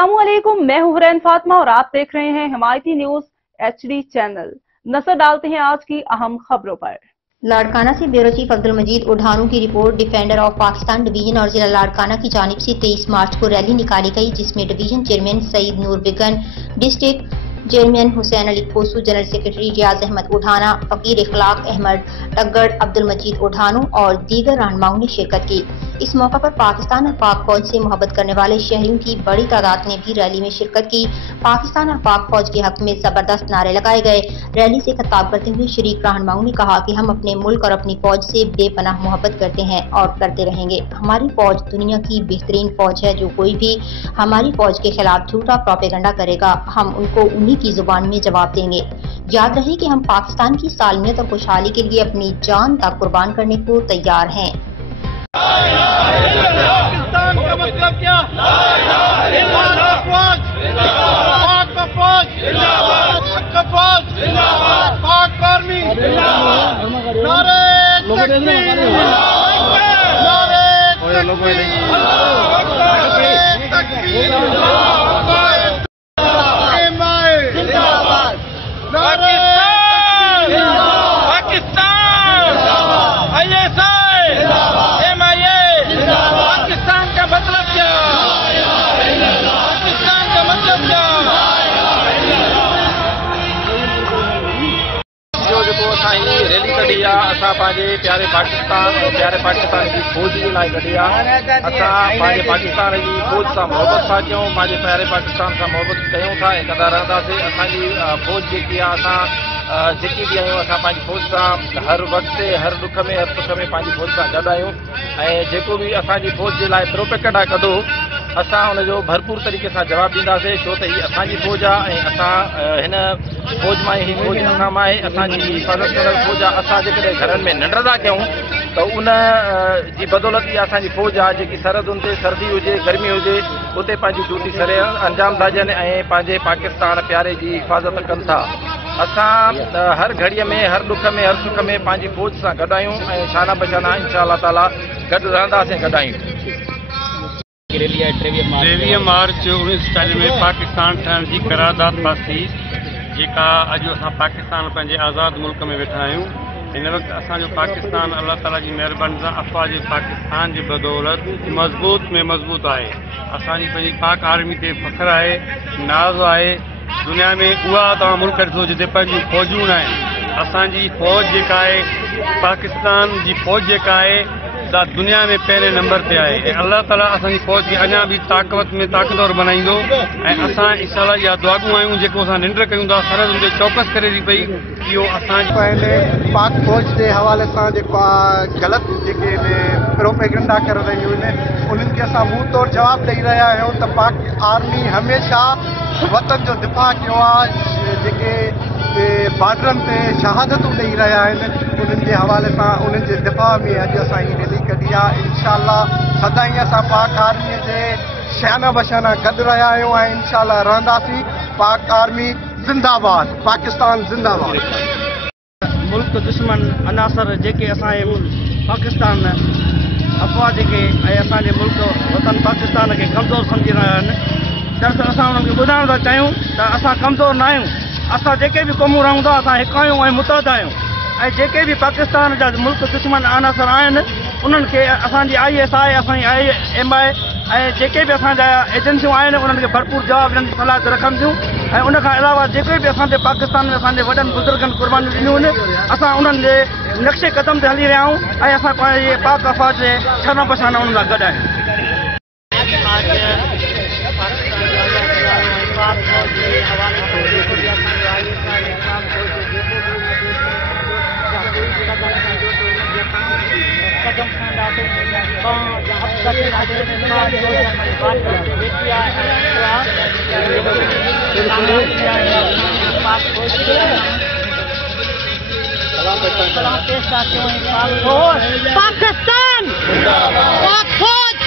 अस्सलामुअलैकुम, मैं हूं हुरैन फातिमा और आप देख रहे हैं हिमायती न्यूज HD चैनल। नजर डालते हैं आज की अहम खबरों पर। लाड़काना से ब्यूरो चीफ अब्दुल मजीद उढ़ानू की रिपोर्ट। डिफेंडर ऑफ पाकिस्तान डिवीजन और जिला लाड़काना की जानिब से 23 मार्च को रैली निकाली गई, जिसमें division chairman Saeed Noor Bigan, district chairman Hussain Ali Posu, general secretary Riaz Ahmed Udhana, Fakir Ikhlaq अहमद टग्गड़, अब्दुल मजीद उढ़ानू और दीगर रहनुमाओं ने शिरकत की। इस मौका पर पाकिस्तान और पाक फौज से मोहब्बत करने वाले शहरियों की बड़ी तादाद ने भी रैली में शिरकत की। पाकिस्तान और पाक फौज के हक में जबरदस्त नारे लगाए गए। रैली से खिताब करते हुए शरीक रहनुमाओं ने कहा कि हम अपने मुल्क और अपनी फौज से बेपनाह मोहब्बत करते हैं और करते रहेंगे। हमारी फौज दुनिया की बेहतरीन फौज है। जो कोई भी हमारी फौज के खिलाफ झूठा प्रोपेगेंडा करेगा, हम उनको उन्हीं की जुबान में जवाब देंगे। याद रहे कि हम पाकिस्तान की सालमियत और खुशहाली के लिए अपनी जान तक कुर्बान करने को तैयार हैं। पाकिस्तान का मतलब क्या? पाक आर्मी, नारे तकबीर, रैली कढी आहे। असां पंहिंजे प्यारे पाकिस्तान की फौज जे लाइ कढी आहे। असां पंहिंजे पाकिस्तान जी फौज सां मोहबत था कयूं, पंहिंजे प्यारे पाकिस्तान सां मोहबत कयूं था ऐं कंदा रहंदासीं। असांजी फौज जेकी आहे, असां जेकी बि आहियूं, असां पंहिंजी फौज सां हर वक़्तु हर दुख में हर सुख में पंहिंजी फौज सां गॾु आहियूं ऐं जेको बि असांजी फौज जे लाइ प्रोपेगेंडा कढो, असां हुनजो भरपूर तरीक़े सां जवाबु ॾींदासीं। छो त हीअ असांजी फौज आहे ऐं असां हिन फौज मां ई फौज असां मां आहे, असांजी हिफ़ाज़त करण फौज आहे। असां जेकॾहिं घरनि में निंड था कयूं त उन जी बदौलत इहा असांजी फौज आहे जेकी सरहदुनि ते सर्दी हुजे गर्मी हुजे उते पंहिंजी ड्यूटी सरे अंजाम था ॾियनि ऐं पंहिंजे पाकिस्तान प्यारे जी हिफ़ाज़त कनि था। असां हर घड़ीअ में हर दुख में हर सुख में पंहिंजी फौज सां गॾु आहियूं ऐं शाना बशाना इंशा अल्लाह ताला गॾु रहंदासीं, गॾु आहियूं। 23 मार्च 1947 में पाकिस्तान ठहण जी करारदाद पास थी, जेका अॼु असां पाकिस्तान पंहिंजे आज़ाद मुल्क में वेठा आहियूं। हिन वक़्तु असांजो पाकिस्तान अल्लाह ताला जी महिरबानी सां अफ़वाज पाकिस्तान जी बदौलत मज़बूत में मज़बूत आहे। असांजी पंहिंजी पाक आर्मी ते फ़ख्रु आहे, नाज़ आहे। दुनिया में उहा तव्हां मुल्क ॾिसो जिते पंहिंजूं फ़ौजूं न आहिनि। असांजी फ़ौज जेका आहे, पाकिस्तान जी फ़ौज जेका आहे, दुनिया में पहिरें नंबर ते आहे ऐं अल्लाह ताला असांजी फ़ौज खे अञा बि ताक़त में ताक़तवर बनाईंदो ऐं असां इंशाअल्लाह इहा दुआऊं आहियूं जेको असां निंड कयूं था सरहद ते चौकस करे थी पई इहो असांजो पहले पाक फौज के हवाले से जेको ग़लति जेके प्रोपेगेंडा कर रहियूं आहिनि उन्हनि खे असां मुंहुं तोड़ जवाब ॾेई रहिया आहियूं त पाक आर्मी हमेशह वतन जो दिफ़ा कयो आहे। जेके बॉर्डरनि ते शहादतूं ॾेई रहिया आहिनि उन्हनि जे हवाले सां उन्हनि जे दिफ़ा में अॼु असां हीअ रैली कढी आहे। इंशाअल्लाह सदाईं असां पाक आर्मीअ जे शाना बशाना गॾु रहिया आहियूं ऐं इंशाअल्लाह रहंदासीं। पाक आर्मी जिंदाबाद, पाकिस्तान जिंदाबाद। मुल्क दुश्मन अनासर जेके असांजे पाकिस्तान अफ़वाह जेके ऐं असांजे मुल्क वतन पाकिस्तान खे कमज़ोर सम्झी रहिया आहिनि, दरअसल असां उन्हनि खे ॿुधाइण था चाहियूं त असां कमज़ोर न आहियूं। असां जेके बि क़ौमूं रहूं था असां हिकु आहियूं ऐं मुतहद आहियूं ऐं जेके बि पाकिस्तान जा मुल्क दुश्मन अनासर आहिनि उन्हनि खे असांजी ISI, असांजी IMI ऐं जेके बि असांजा एजेंसियूं आहिनि उन्हनि खे भरपूर जवाब ॾियण जी सलाह रखनि थियूं ऐं उनखां अलावा जेके बि असांजे पाकिस्तान में असांजे वॾनि बुज़ुर्गनि क़ुर्बानियूं ॾिनियूं आहिनि असां उन्हनि जे नक्शे क़दम ते हली रहिया आहियूं ऐं असां पंहिंजे पाक अफ़वाज जे शाना बशाना उन्हनि सां गॾु आहियूं। पाकिस्तान, पाक फौज।